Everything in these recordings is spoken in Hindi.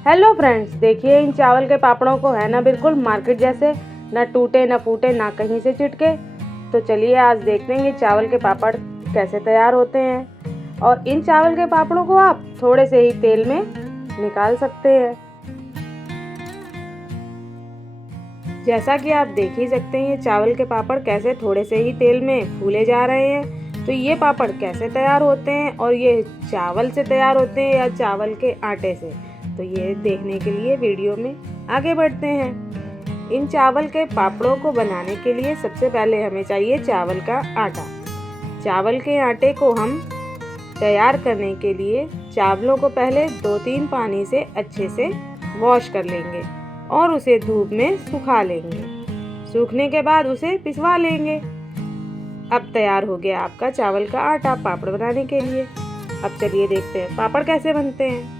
हेलो फ्रेंड्स, देखिए इन चावल के पापड़ों को है ना बिल्कुल मार्केट जैसे, ना टूटे ना फूटे ना कहीं से चिटके। तो चलिए आज देखते हैं कि चावल के पापड़ कैसे तैयार होते हैं। और इन चावल के पापड़ों को आप थोड़े से ही तेल में निकाल सकते हैं। जैसा कि आप देख ही सकते हैं ये चावल के पापड़ कैसे थोड़े से ही तेल में फूले जा रहे हैं। तो ये पापड़ कैसे तैयार होते हैं और ये चावल से तैयार होते हैं या चावल के आटे से, तो ये देखने के लिए वीडियो में आगे बढ़ते हैं। इन चावल के पापड़ों को बनाने के लिए सबसे पहले हमें चाहिए चावल का आटा। चावल के आटे को हम तैयार करने के लिए चावलों को पहले 2-3 पानी से अच्छे से वॉश कर लेंगे और उसे धूप में सुखा लेंगे। सूखने के बाद उसे पिसवा लेंगे। अब तैयार हो गया आपका चावल का आटा पापड़ बनाने के लिए। अब चलिए देखते हैं पापड़ कैसे बनते हैं।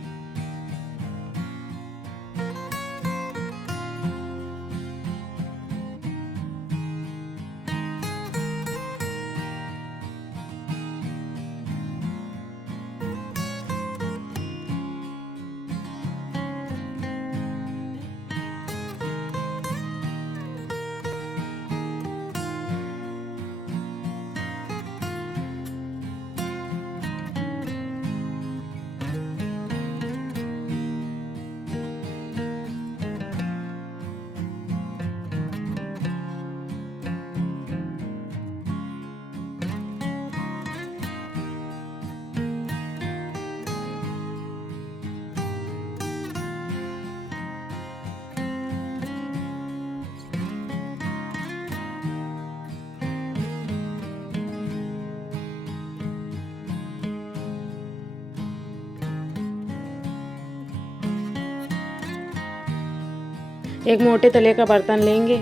एक मोटे तले का बर्तन लेंगे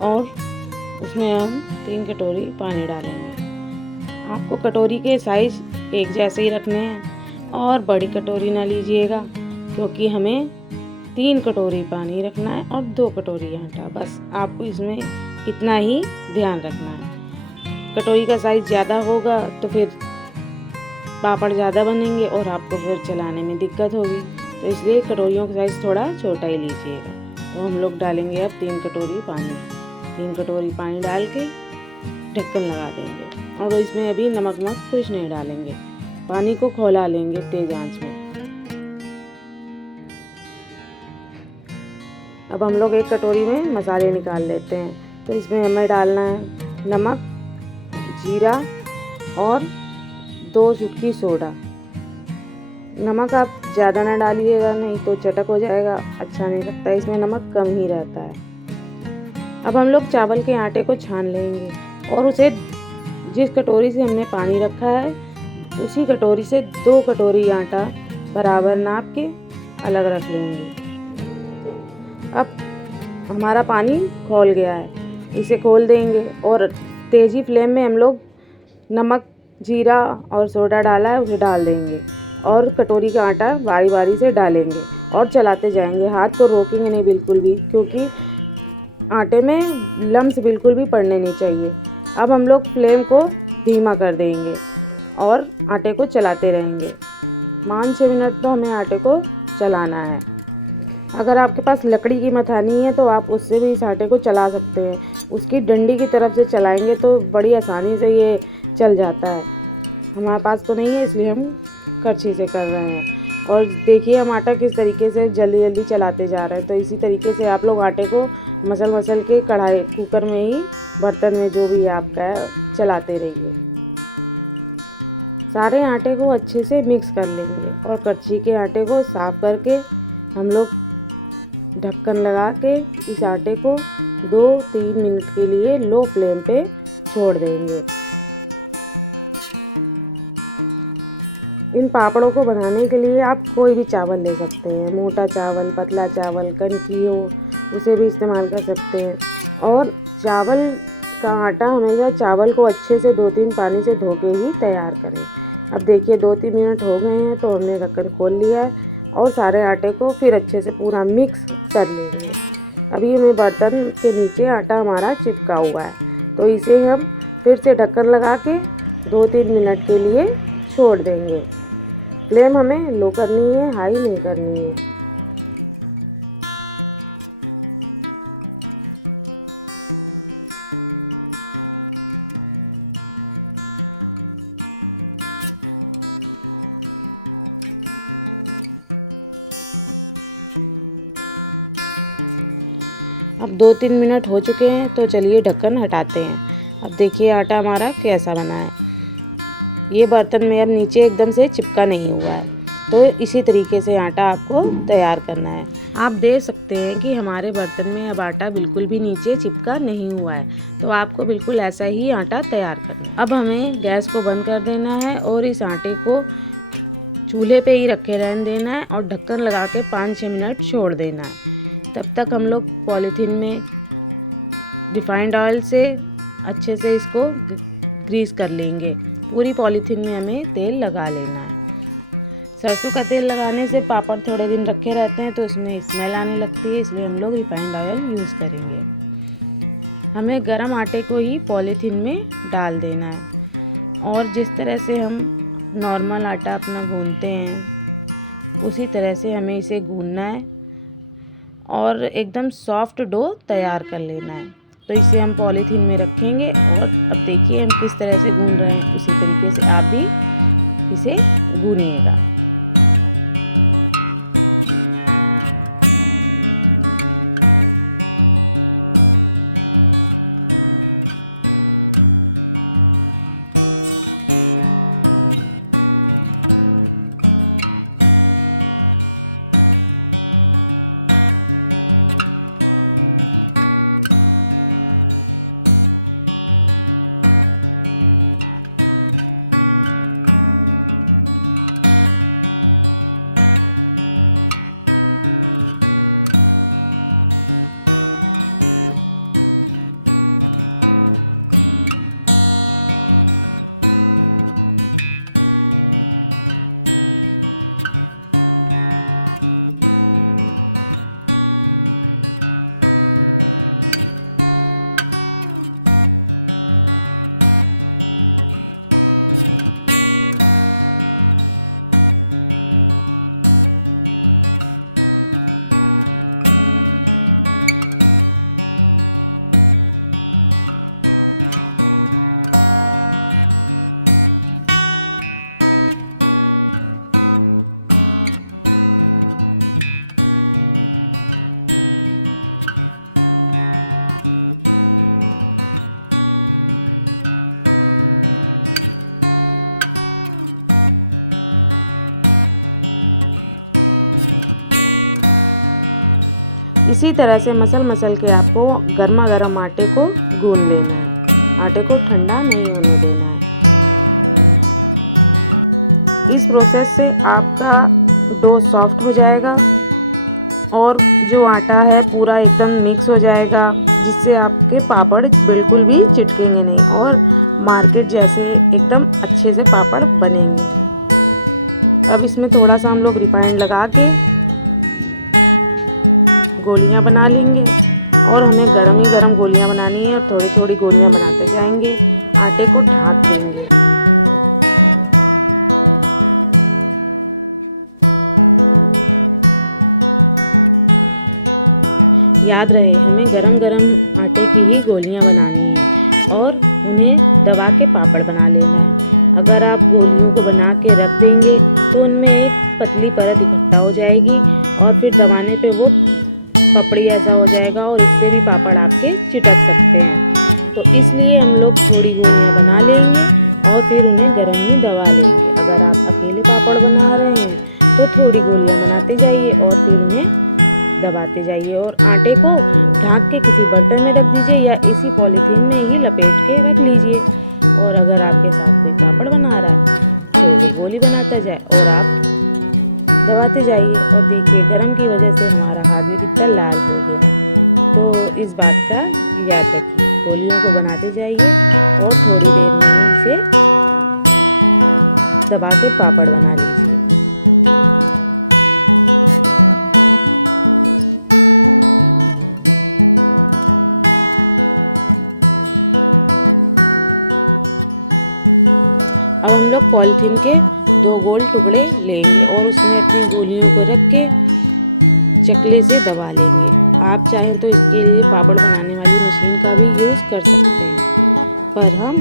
और उसमें हम 3 कटोरी पानी डालेंगे। आपको कटोरी के साइज़ एक जैसे ही रखने हैं और बड़ी कटोरी ना लीजिएगा, क्योंकि हमें 3 कटोरी पानी रखना है और 2 कटोरी आटा। बस आपको इसमें इतना ही ध्यान रखना है। कटोरी का साइज़ ज़्यादा होगा तो फिर पापड़ ज़्यादा बनेंगे और आपको फिर चलाने में दिक्कत होगी, तो इसलिए कटोरियों का साइज़ थोड़ा छोटा ही लीजिएगा। तो हम लोग डालेंगे अब 3 कटोरी पानी। 3 कटोरी पानी डाल के ढक्कन लगा देंगे और इसमें अभी नमक कुछ नहीं डालेंगे। पानी को खौला लेंगे तेज आंच में। अब हम लोग एक कटोरी में मसाले निकाल लेते हैं। तो इसमें हमें डालना है नमक, जीरा और 2 चुटकी सोडा। नमक आप ज़्यादा ना डालिएगा, नहीं तो चटक हो जाएगा, अच्छा नहीं लगता। इसमें नमक कम ही रहता है। अब हम लोग चावल के आटे को छान लेंगे और उसे जिस कटोरी से हमने पानी रखा है उसी कटोरी से 2 कटोरी आटा बराबर नाप के अलग रख लेंगे। अब हमारा पानी खौल गया है, इसे खोल देंगे और तेज़ी फ्लेम में हम लोग नमक, जीरा और सोडा डाला है उसे डाल देंगे और कटोरी का आटा बारी बारी से डालेंगे और चलाते जाएंगे। हाथ को रोकेंगे नहीं बिल्कुल भी, क्योंकि आटे में लम्स बिल्कुल भी पड़ने नहीं चाहिए। अब हम लोग फ्लेम को धीमा कर देंगे और आटे को चलाते रहेंगे। 5-6 मिनट तो हमें आटे को चलाना है। अगर आपके पास लकड़ी की मथानी है तो आप उससे भी इस आटे को चला सकते हैं। उसकी डंडी की तरफ से चलाएंगे तो बड़ी आसानी से ये चल जाता है। हमारे पास तो नहीं है, इसलिए हम करछी से कर रहे हैं। और देखिए हम आटा किस तरीके से जल्दी जल्दी चलाते जा रहे हैं। तो इसी तरीके से आप लोग आटे को मसल के कढ़ाई, कुकर में ही, बर्तन में, जो भी आपका है, चलाते रहिए। सारे आटे को अच्छे से मिक्स कर लेंगे और करछी के आटे को साफ करके हम लोग ढक्कन लगा के इस आटे को 2-3 मिनट के लिए लो फ्लेम पे छोड़ देंगे। इन पापड़ों को बनाने के लिए आप कोई भी चावल ले सकते हैं, मोटा चावल, पतला चावल, कनकी हो, उसे भी इस्तेमाल कर सकते हैं। और चावल का आटा हमेशा चावल को अच्छे से 2-3 पानी से धो के ही तैयार करें। अब देखिए 2-3 मिनट हो गए हैं तो हमने ढक्कन खोल लिया है और सारे आटे को फिर अच्छे से पूरा मिक्स कर लेंगे। अभी हमें बर्तन के नीचे आटा हमारा चिपका हुआ है, तो इसे हम फिर से ढक्कन लगा के 2-3 मिनट के लिए छोड़ देंगे। फ्लेम हमें लो करनी है, हाई नहीं करनी है। 2-3 मिनट हो चुके हैं, तो चलिए ढक्कन हटाते हैं। अब देखिए आटा हमारा कैसा बना है। ये बर्तन में अब नीचे एकदम से चिपका नहीं हुआ है। तो इसी तरीके से आटा आपको तैयार करना है। आप देख सकते हैं कि हमारे बर्तन में अब आटा बिल्कुल भी नीचे चिपका नहीं हुआ है। तो आपको बिल्कुल ऐसा ही आटा तैयार करना है। अब हमें गैस को बंद कर देना है और इस आटे को चूल्हे पे ही रखे रहने देना है और ढक्कन लगा के 5-6 मिनट छोड़ देना है। तब तक हम लोग पॉलीथीन में रिफाइंड ऑयल से अच्छे से इसको ग्रीस कर लेंगे। पूरी पॉलीथीन में हमें तेल लगा लेना है। सरसों का तेल लगाने से पापड़ थोड़े दिन रखे रहते हैं तो उसमें स्मेल आने लगती है, इसलिए हम लोग रिफाइंड ऑयल यूज़ करेंगे। हमें गरम आटे को ही पॉलीथीन में डाल देना है और जिस तरह से हम नॉर्मल आटा अपना गूंथते हैं उसी तरह से हमें इसे गूंथना है और एकदम सॉफ्ट डो तैयार कर लेना है। तो इसे हम पॉलीथीन में रखेंगे और अब देखिए हम किस तरह से गूंथ रहे हैं, उसी तरीके से आप भी इसे गूंथिएगा। इसी तरह से मसल के आपको गर्मा गर्म आटे को गूंथ लेना है। आटे को ठंडा नहीं होने देना है। इस प्रोसेस से आपका डो सॉफ्ट हो जाएगा और जो आटा है पूरा एकदम मिक्स हो जाएगा, जिससे आपके पापड़ बिल्कुल भी चिटकेंगे नहीं और मार्केट जैसे एकदम अच्छे से पापड़ बनेंगे। अब इसमें थोड़ा सा हम लोग रिफाइंड लगा के गोलियां बना लेंगे और हमें गरम ही गरम गोलियां बनानी है। थोड़ी थोड़ी गोलियां बनाते जाएंगे, आटे को ढाक देंगे। याद रहे हमें गरम गरम आटे की ही गोलियां बनानी है और उन्हें दबा के पापड़ बना लेना है। अगर आप गोलियों को बना के रख देंगे तो उनमें एक पतली परत इकट्ठा हो जाएगी और फिर दबाने पे वो पपड़ी ऐसा हो जाएगा और इससे भी पापड़ आपके चिटक सकते हैं। तो इसलिए हम लोग थोड़ी गोलियां बना लेंगे और फिर उन्हें गरम में दबा लेंगे। अगर आप अकेले पापड़ बना रहे हैं तो थोड़ी गोलियां बनाते जाइए और फिर उन्हें दबाते जाइए और आटे को ढक के किसी बर्तन में रख दीजिए या इसी पॉलीथीन में ही लपेट के रख लीजिए। और अगर आपके सामने पापड़ बना रहा है तो गोली बनाता जाए और आप दबाते जाइए। और देखिए गरम की वजह से हमारा हाथ भी कितना लाल हो गया। तो इस बात का याद रखिए, गोलियों को बनाते जाइए और थोड़ी देर से दबा के पापड़ बना लीजिए। अब हम लोग पॉलीथीन के 2 गोल टुकड़े लेंगे और उसमें अपनी गोलियों को रख के चकले से दबा लेंगे। आप चाहें तो इसके लिए पापड़ बनाने वाली मशीन का भी यूज़ कर सकते हैं, पर हम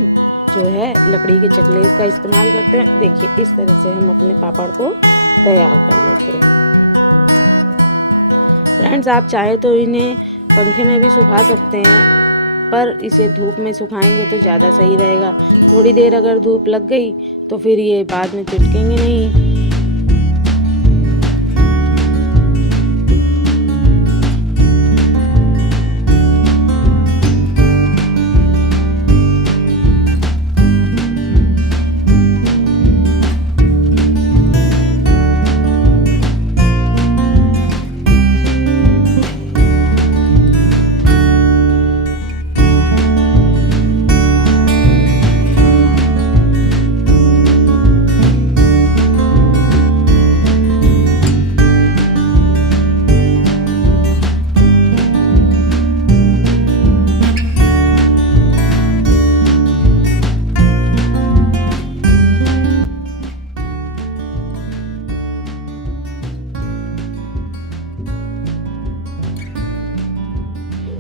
जो है लकड़ी के चकले का इस्तेमाल करते हैं। देखिए इस तरह से हम अपने पापड़ को तैयार कर लेते हैं। फ्रेंड्स, आप चाहे तो इन्हें पंखे में भी सुखा सकते हैं, पर इसे धूप में सुखाएंगे तो ज़्यादा सही रहेगा। थोड़ी देर अगर धूप लग गई तो फिर ये बाद में चिपकेंगे नहीं।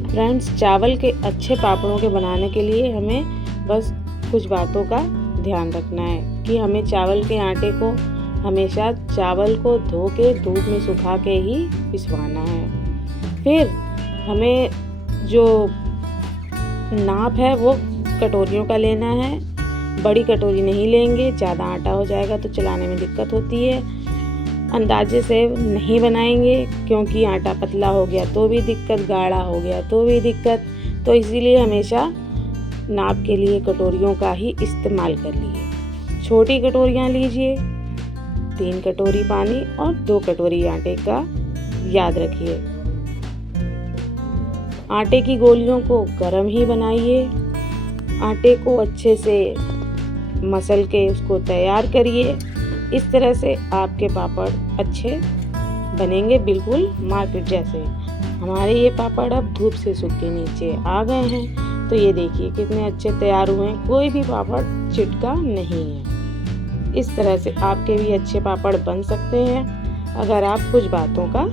फ्रेंड्स, चावल के अच्छे पापड़ों के बनाने के लिए हमें बस कुछ बातों का ध्यान रखना है कि हमें चावल के आटे को हमेशा चावल को धो के धूप में सुखा के ही पिसवाना है। फिर हमें जो नाप है वो कटोरियों का लेना है। बड़ी कटोरी नहीं लेंगे, ज़्यादा आटा हो जाएगा तो चलाने में दिक्कत होती है। अंदाजे से नहीं बनाएंगे क्योंकि आटा पतला हो गया तो भी दिक्कत, गाढ़ा हो गया तो भी दिक्कत। तो इसीलिए हमेशा नाप के लिए कटोरियों का ही इस्तेमाल कर लीजिए। छोटी कटोरियाँ लीजिए, 3 कटोरी पानी और 2 कटोरी आटे का याद रखिए। आटे की गोलियों को गरम ही बनाइए। आटे को अच्छे से मसल के उसको तैयार करिए। इस तरह से आपके पापड़ अच्छे बनेंगे, बिल्कुल मार्केट जैसे। हमारे ये पापड़ अब धूप से सूख के नीचे आ गए हैं, तो ये देखिए कितने अच्छे तैयार हुए हैं, कोई भी पापड़ चिटका नहीं है। इस तरह से आपके भी अच्छे पापड़ बन सकते हैं अगर आप कुछ बातों का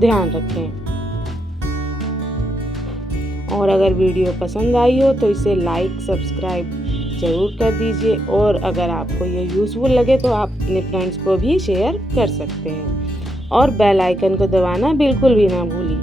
ध्यान रखें। और अगर वीडियो पसंद आई हो तो इसे लाइक सब्सक्राइब ज़रूर कर दीजिए, और अगर आपको ये यूज़फुल लगे तो आप अपने फ्रेंड्स को भी शेयर कर सकते हैं, और बेल आइकन को दबाना बिल्कुल भी ना भूलिए।